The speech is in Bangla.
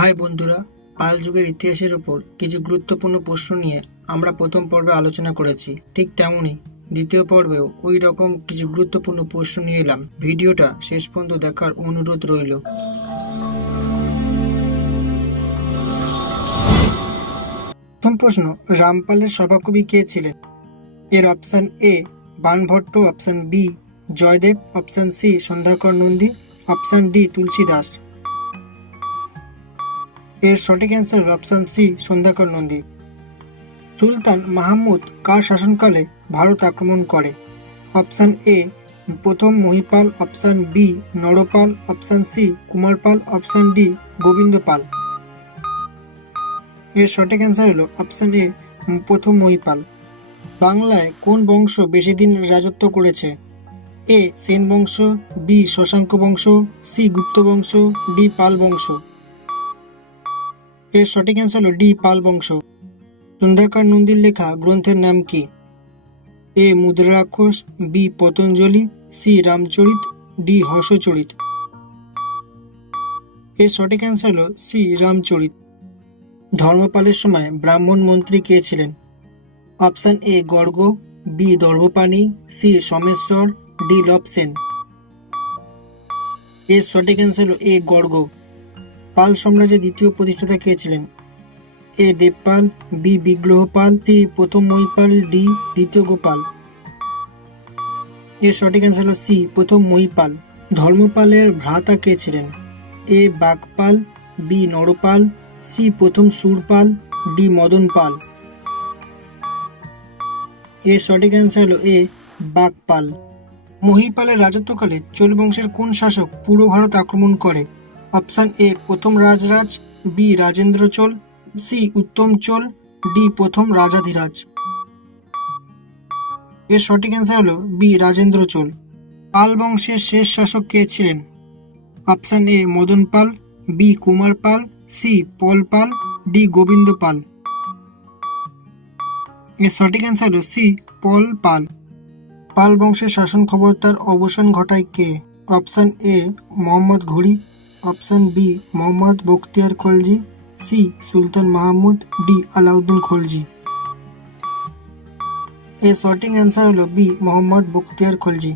হাই বন্ধুরা, পাল যুগের ইতিহাসের উপর কিছু গুরুত্বপূর্ণ প্রশ্ন নিয়ে আমরা প্রথম পর্বে আলোচনা করেছি। ঠিক তেমনই দ্বিতীয় পর্বেও ওই রকম কিছু গুরুত্বপূর্ণ প্রশ্ন নিয়ে এলাম। ভিডিওটা শেষ পর্যন্ত দেখার অনুরোধ রইল। প্রথম প্রশ্ন, রামপালের সভাকবি কে ছিলেন? এর option A Banabhatta option B Jayadeva option C Sandhyakar Nandi option D Tulsi Das এর সঠিক answer option C, Sandhyakar Nandi. Sultan Mahmud কার শাসনকালে ভারত আক্রমণ করে? অপশান এ প্রথম Mahipal option B Narapal option C Kumarpal option D Gobindapal. এর সঠিক অ্যান্সার হলো অপশান এ প্রথম মহিপাল। বাংলায় কোন বংশ বেশি দিন রাজত্ব করেছে? এ সেন বংশ বি শশাঙ্ক বংশ সি গুপ্ত বংশ ডি পাল বংশ। এর সঠিক অ্যান্সার হলো ডি, পাল বংশ। সন্ধ্যাকার নন্দীর লেখা গ্রন্থের নাম কি? A, Mudrarakshasa, B, Patanjali, C, Ramacharita, D, Harshacharita. এর সঠিক অ্যান্সার হলো সি, রামচরিত। ধর্মপালের সময় ব্রাহ্মণ মন্ত্রী কে ছিলেন? Option A Garga B Darbhapani C Someshwara D Lavasena এর সঠিক অ্যান্সার হলো এ গর্গ। পাল সাম্রাজ্যের দ্বিতীয় প্রতিষ্ঠাতা কে ছিলেন? A. Devapala, B. Vigrahapala, C. প্রথম মহিপাল, ডি. দ্বিতীয় গোপাল। এর সঠিক অ্যান্সার হলো সি, প্রথম মহিপাল। ধর্মপালের ভ্রাতা কে ছিলেন? A. Vakpala, B. Narapala, C. প্রথম সুরপাল, ডি. মদন পাল এর সঠিক অ্যান্সার হল এ. বাগপাল। মহিপালের রাজত্বকালে চোল বংশের কোন শাসক পূর্ব ভারত আক্রমণ করে? অপশন এ প্রথম Rajaraja, B Rajendra Chola, C Uttama Chola, D প্রথম রাজাধিরাজ। এর সঠিক অ্যান্সার হলো বি রাজেন্দ্র চোল। পাল বংশের শেষ শাসক কে ছিলেন? Option A Madana Pala, B Kumara Pala, C Pal Pala, D Gobinda Pala. এর সঠিক অ্যান্সার হলো সি পল পাল। পাল বংশের শাসন ক্ষমতার অবসান ঘটায় কে? Option A Mohammad Ghori option B, Mohammad Bakhtiyar Khalji. C, Sultan Mahmud. D, Alauddin Khalji. এর সঠিক অ্যান্সার হলো বি, মোহাম্মদ বখতিয়ার খলজি।